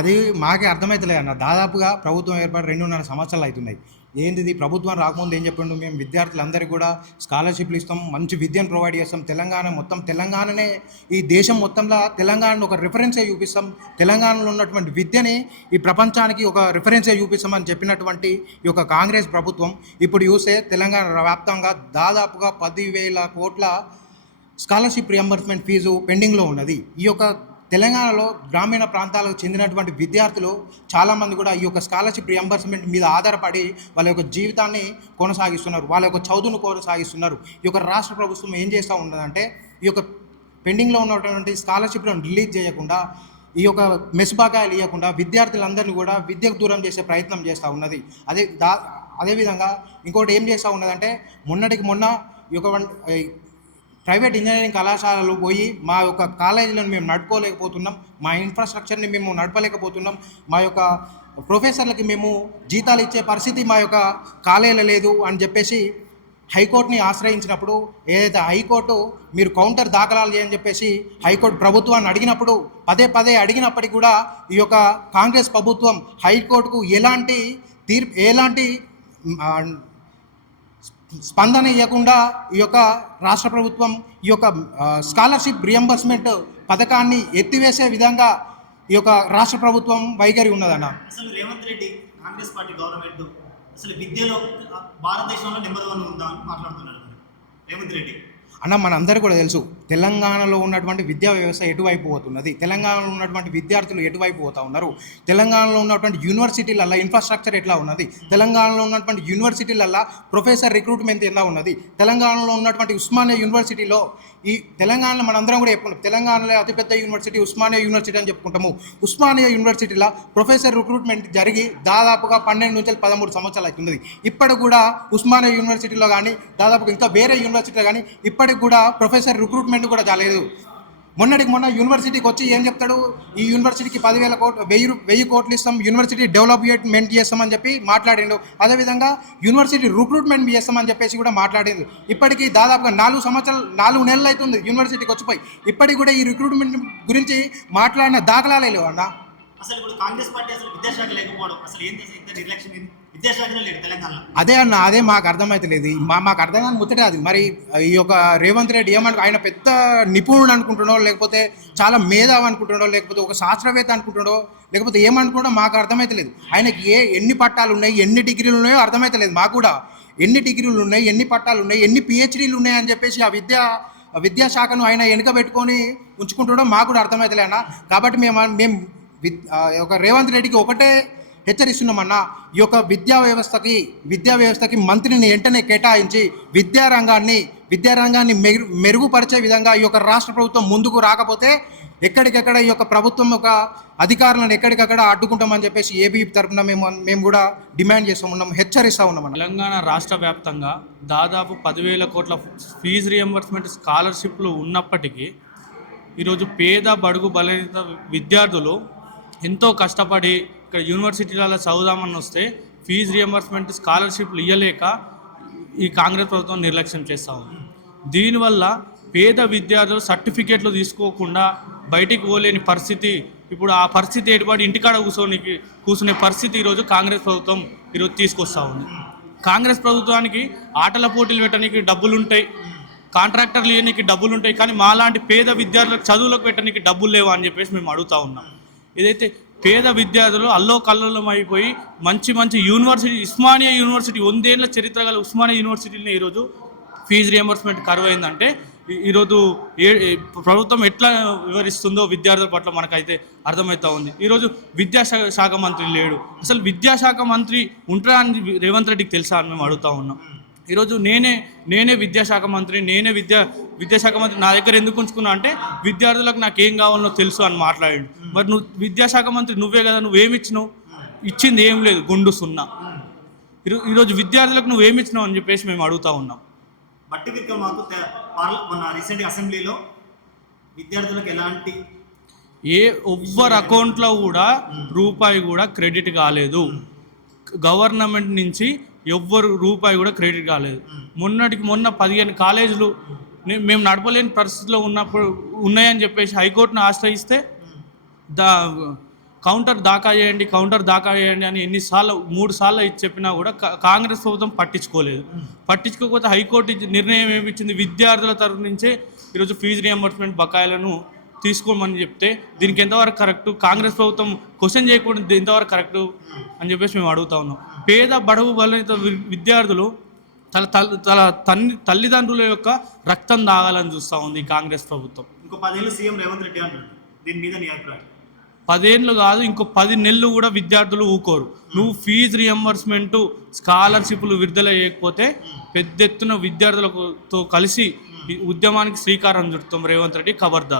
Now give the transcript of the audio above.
అది మాకే అర్థమైతలేదు అన్న. దాదాపుగా ప్రభుత్వం ఏర్పడి 2.5 సంవత్సరాలు అవుతున్నాయి. ఏంటిది ప్రభుత్వం రాకముందు ఏం చెప్పిండు, మేము విద్యార్థులందరికీ కూడా స్కాలర్షిప్లు ఇస్తాం, మంచి విద్యను ప్రొవైడ్ చేస్తాం, తెలంగాణనే ఈ దేశం మొత్తంలో తెలంగాణను ఒక రిఫరెన్సే చూపిస్తాం, తెలంగాణలో ఉన్నటువంటి విద్యని ఈ ప్రపంచానికి ఒక రిఫరెన్సే చూపిస్తామని చెప్పినటువంటి ఈ యొక్క కాంగ్రెస్ ప్రభుత్వం ఇప్పుడు చూస్తే తెలంగాణ వ్యాప్తంగా దాదాపుగా 10,000 కోట్ల స్కాలర్షిప్ రియంబర్స్మెంట్ ఫీజు పెండింగ్లో ఉన్నది. ఈ యొక్క తెలంగాణలో గ్రామీణ ప్రాంతాలకు చెందినటువంటి విద్యార్థులు చాలామంది కూడా ఈ యొక్క స్కాలర్షిప్ రియంబర్స్మెంట్ మీద ఆధారపడి వాళ్ళ యొక్క జీవితాన్ని కొనసాగిస్తున్నారు, వాళ్ళ యొక్క చదువును కొనసాగిస్తున్నారు. ఈ యొక్క రాష్ట్ర ప్రభుత్వం ఏం చేస్తూ ఉన్నదంటే ఈ యొక్క పెండింగ్లో ఉన్నటువంటి స్కాలర్షిప్లను రిలీజ్ చేయకుండా, ఈ యొక్క మెస్బాకాయలు ఇవ్వకుండా విద్యార్థులందరినీ కూడా విద్యకు దూరం చేసే ప్రయత్నం చేస్తూ ఉన్నది. అదేవిధంగా ఇంకోటి ఏం చేస్తూ ఉన్నదంటే మొన్నటికి మొన్న ఈ యొక్క ప్రైవేట్ ఇంజనీరింగ్ కళాశాలలు పోయి మా యొక్క కాలేజీలను మేము నడుపుకోలేకపోతున్నాం, మా ఇన్ఫ్రాస్ట్రక్చర్ని మేము నడపలేకపోతున్నాం, మా యొక్క ప్రొఫెసర్లకి మేము జీతాలు ఇచ్చే పరిస్థితి మా యొక్క కాలేజీలో లేదు అని చెప్పేసి హైకోర్టుని ఆశ్రయించినప్పుడు, ఏదైతే హైకోర్టు మీరు కౌంటర్ దాఖలాలు చేయని చెప్పేసి హైకోర్టు ప్రభుత్వాన్ని అడిగినప్పుడు, పదే అడిగినప్పటికీ కూడా ఈ యొక్క కాంగ్రెస్ ప్రభుత్వం హైకోర్టుకు ఎలాంటి స్పందన ఇవ్వకుండా ఈ యొక్క రాష్ట్ర ప్రభుత్వం ఈ యొక్క స్కాలర్షిప్ రియంబర్స్మెంట్ పథకాన్ని ఎత్తివేసే విధంగా ఈ యొక్క రాష్ట్ర ప్రభుత్వం వైఖరి ఉన్నదన్న. అసలు రేవంత్ రెడ్డి కాంగ్రెస్ పార్టీ గవర్నమెంట్ అసలు విద్యలో భారతదేశంలో నెంబర్ 1 ఉందా అని మాట్లాడుతున్నారు రేవంత్ రెడ్డి. అన్న, మనందరూ కూడా తెలుసు తెలంగాణలో ఉన్నటువంటి విద్యా వ్యవస్థ ఎటువైపు పోతున్నది, తెలంగాణలో ఉన్నటువంటి విద్యార్థులు ఎటువైపు పోతూ ఉన్నారు, తెలంగాణలో ఉన్నటువంటి యూనివర్సిటీలల్లో ఇన్ఫ్రాస్ట్రక్చర్ ఎట్లా ఉన్నది, తెలంగాణలో ఉన్నటువంటి యూనివర్సిటీలల్లో ప్రొఫెసర్ రిక్రూట్మెంట్ ఎలా ఉన్నది, తెలంగాణలో ఉన్నటువంటి ఉస్మానియా యూనివర్సిటీలో ఈ తెలంగాణలో మనందరం కూడా చెప్పుకుంటాం, తెలంగాణలో అతిపెద్ద యూనివర్సిటీ ఉస్మానియా యూనివర్సిటీ అని చెప్పుకుంటాము. ఉస్మానియా యూనివర్సిటీలో ప్రొఫెసర్ రిక్రూట్మెంట్ జరిగి దాదాపుగా 12 నుంచి 13 సంవత్సరాలు అవుతున్నది. ఇప్పటికి కూడా ఉస్మానియా యూనివర్సిటీలో కానీ దాదాపుగా ఇంకా వేరే యూనివర్సిటీలో కానీ ఇప్పటికి కూడా ప్రొఫెసర్ రిక్రూట్మెంట్ కూడా చాలేదు. మొన్నటికి మొన్న యూనివర్సిటీకి వచ్చి ఏం చెప్తాడు, ఈ యూనివర్సిటీకి 10,000 కోట్లు ఇస్తాం, యూనివర్సిటీ డెవలప్మెంట్ చేస్తామని చెప్పి మాట్లాడిండు. అదేవిధంగా యూనివర్సిటీ రిక్రూట్మెంట్ చేస్తామని చెప్పేసి కూడా మాట్లాడింది. ఇప్పటికీ దాదాపుగా 4 నెలలు అవుతుంది యూనివర్సిటీకి వచ్చిపోయి, ఇప్పటికి కూడా ఈ రిక్రూట్మెంట్ గురించి మాట్లాడిన దాఖలాలే లేవు అన్న. అసలు ఇప్పుడు కాంగ్రెస్ పార్టీ అసలు విద్యాశాఖ లేకపోవడం అసలు ఏం చేసే ఇంత నిర్లక్ష్యం, విద్యాశాఖనే లేదు తెలంగాణలో. అదే అన్న, అదే మాకు అర్థమైతలేదు. మాకు అర్థం కాని ముచ్చటే అది. మరి ఈ యొక్క రేవంత్ రెడ్డి ఆయన పెద్ద నిపుణుడు అనుకుంటున్నాడో, లేకపోతే చాలా మేధావి అనుకుంటున్నాడో, లేకపోతే ఒక శాస్త్రవేత్త అనుకుంటున్నాడో, లేకపోతే ఏమనుకుంటాడో మాకు అర్థమైతలేదు. ఆయనకి ఎన్ని పట్టాలు ఉన్నాయి, ఎన్ని డిగ్రీలు ఉన్నాయో అర్థమైతలేదు మాకు కూడా. ఎన్ని డిగ్రీలు ఉన్నాయి, ఎన్ని పట్టాలు ఉన్నాయి, ఎన్ని పిహెచ్డీలు ఉన్నాయని చెప్పేసి ఆ విద్యాశాఖను ఆయన వెనుక పెట్టుకొని ఉంచుకుంటాడో మాకు కూడా అర్థమైతలే అన్న. కాబట్టి మేము ఒక రేవంత్ రెడ్డికి ఒకటే హెచ్చరిస్తున్నామన్నా, ఈ యొక్క విద్యా వ్యవస్థకి మంత్రిని వెంటనే కేటాయించి విద్యారంగాన్ని మెరుగుపరిచే విధంగా ఈ యొక్క రాష్ట్ర ప్రభుత్వం ముందుకు రాకపోతే ఎక్కడికెక్కడ ఈ యొక్క ప్రభుత్వం యొక్క అధికారులను ఎక్కడికక్కడ అడ్డుకుంటామని చెప్పేసి ఏబీ తరఫున మేము కూడా డిమాండ్ చేస్తూ ఉన్నాం, హెచ్చరిస్తూ ఉన్నాం. తెలంగాణ రాష్ట్ర వ్యాప్తంగా దాదాపు 10,000 కోట్ల ఫీజు రియంబర్స్మెంట్ స్కాలర్షిప్లు ఉన్నప్పటికీ ఈరోజు పేద బడుగు బలహీన విద్యార్థులు ఎంతో కష్టపడి ఇక్కడ యూనివర్సిటీలలో చదువుదామని వస్తే ఫీజు రియంబర్స్మెంట్ స్కాలర్షిప్లు ఇవ్వలేక ఈ కాంగ్రెస్ ప్రభుత్వం నిర్లక్ష్యం చేస్తూ ఉంది. దీనివల్ల పేద విద్యార్థులు సర్టిఫికేట్లు తీసుకోకుండా బయటికి పోలేని పరిస్థితి, ఇప్పుడు ఆ పరిస్థితి ఏర్పడి ఇంటికాడ కూర్చునే పరిస్థితి ఈరోజు కాంగ్రెస్ ప్రభుత్వం ఈరోజు తీసుకొస్తూ ఉంది. కాంగ్రెస్ ప్రభుత్వానికి ఆటల పోటీలు పెట్టడానికి డబ్బులుంటాయి, కాంట్రాక్టర్లు ఇవ్వడానికి డబ్బులుంటాయి, కానీ మాలాంటి పేద విద్యార్థులకు చదువులకు పెట్టడానికి డబ్బులు లేవా అని చెప్పేసి మేము అడుగుతూ ఉన్నాం. ఏదైతే పేద విద్యార్థులు అల్లోకల్లోలం అయిపోయి మంచి యూనివర్సిటీ, ఉస్మానియా యూనివర్సిటీ 100 ఏళ్ల చరిత్ర గల ఉస్మానియా యూనివర్సిటీని ఈరోజు ఫీజు రియంబర్స్మెంట్ కరువు అయిందంటే ఈరోజు ప్రభుత్వం ఎట్లా వివరిస్తుందో విద్యార్థుల పట్ల మనకైతే అర్థమవుతూ ఉంది. ఈరోజు విద్యాశాఖ మంత్రి లేడు, అసలు విద్యాశాఖ మంత్రి ఉంటారా అని రేవంత్ రెడ్డికి తెలుసా అని మేము అడుగుతూ ఉన్నాం. ఈరోజు నేనే విద్యాశాఖ మంత్రి, విద్యాశాఖ మంత్రి నా దగ్గర ఎందుకు ఉంచుకున్నా అంటే విద్యార్థులకు నాకు ఏం కావాలనో తెలుసు అని మాట్లాడాడు. మరి నువ్వు విద్యాశాఖ మంత్రి నువ్వే కదా, నువ్వేమిచ్చినావు? ఇచ్చింది ఏం లేదు, గుండు సున్నా. ఈరోజు విద్యార్థులకు నువ్వేమిచ్చినావు అని చెప్పేసి మేము అడుగుతూ ఉన్నాం. బట్టి విక్రమార్క మన రీసెంట్ అసెంబ్లీలో విద్యార్థులకు ఎలాంటి ఎవ్వరి అకౌంట్లో కూడా రూపాయి కూడా క్రెడిట్ కాలేదు, గవర్నమెంట్ నుంచి ఎవ్వరు రూపాయి కూడా క్రెడిట్ కాలేదు. మొన్న 15 కాలేజీలు మేము నడపలేని పరిస్థితిలో ఉన్నాయని చెప్పేసి హైకోర్టును ఆశ్రయిస్తే కౌంటర్ దాఖా చేయండి అని ఎన్నిసార్లు 3 సార్లు ఇచ్చి చెప్పినా కూడా కాంగ్రెస్ ప్రభుత్వం పట్టించుకోలేదు. పట్టించుకోకపోతే హైకోర్టు నిర్ణయం ఏమిచ్చింది, విద్యార్థుల తరఫు నుంచే ఈరోజు ఫీజు రియంబర్స్మెంట్ బకాయిలను తీసుకోమని చెప్తే దీనికి ఎంతవరకు కరెక్టు, కాంగ్రెస్ ప్రభుత్వం క్వశ్చన్ చేయకుండా ఎంతవరకు కరెక్టు అని చెప్పేసి మేము అడుగుతా ఉన్నాం. పేద బడుగు బలహీన విద్యార్థులు తల్లిదండ్రుల యొక్క రక్తం తాగాలని చూస్తూ ఉంది కాంగ్రెస్ ప్రభుత్వం. ఇంకో 10 ఏళ్ళు సీఎం రేవంత్ రెడ్డి అంటారు, దీని మీద నీ అభిప్రాయం? 10 ఏళ్ళు కాదు, ఇంకో 10 నెలలు కూడా విద్యార్థులు ఊకోరు. నువ్వు ఫీజు రియంబర్స్మెంట్ స్కాలర్షిప్లు విడుదల చేయకపోతే పెద్ద ఎత్తున విద్యార్థులతో కలిసి ఉద్యమానికి శ్రీకారం చుడతాం. రేవంత్ రెడ్డి ఖబర్దార్.